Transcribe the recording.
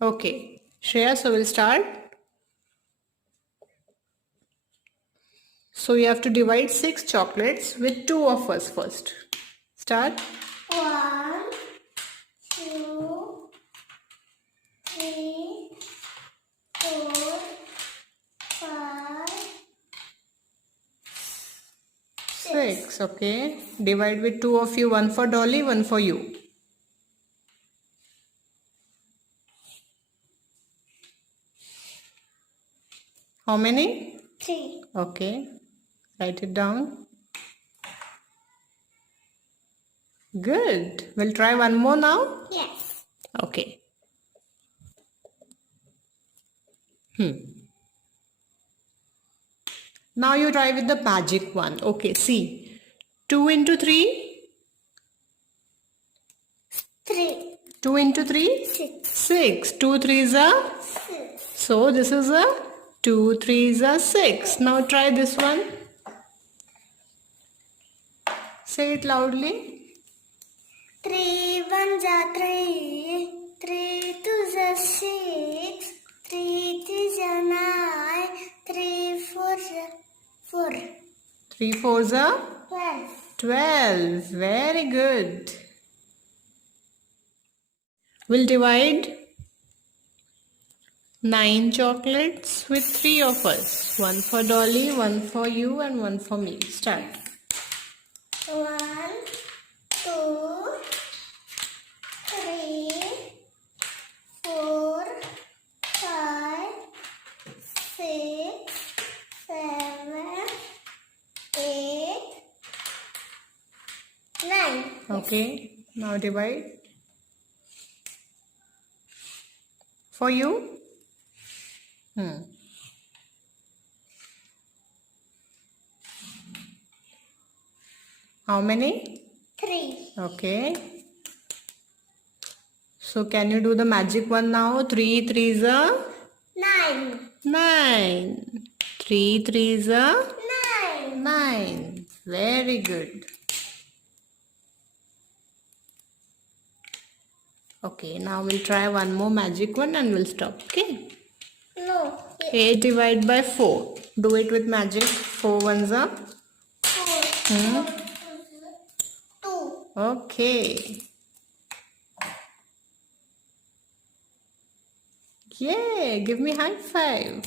Okay. Shreya, so we'll start. So you have to divide 6 chocolates with 2 of us first. Start. 1, 2, 3, 4, 5, 6. Okay. Divide with 2 of you. One for Dolly, one for you. How many? 3. Okay. Write it down. Good. We'll try one more now. Yes. Okay. Now you try with the magic one. Okay, see. 2 into 3. 3. 2 into 3. 6. 6. 2 threes are. 6. So this is a 2 threes are 6. Now try this one. Say it loudly. 3 1s are 3. 3 2s are 6. 3 3s are 9. 3 4s are 4. 3 fours are 12. 12. Very good. We'll divide 9 chocolates with 3 of us. One for Dolly, one for you, and one for me. Start. 1, 2, 3, 4, 5, 6, 7, 8, 9. Okay. Now divide. For you? How many? 3. Okay. So can you do the magic one now? 3 threes are 9. 9. 3 threes are 9. 9. Very good. Okay, now we'll try one more magic one and we'll stop. Okay. No. 8 divided by 4. Do it with magic. 4 ones are 4. 2. okay. Yay! Give me high five.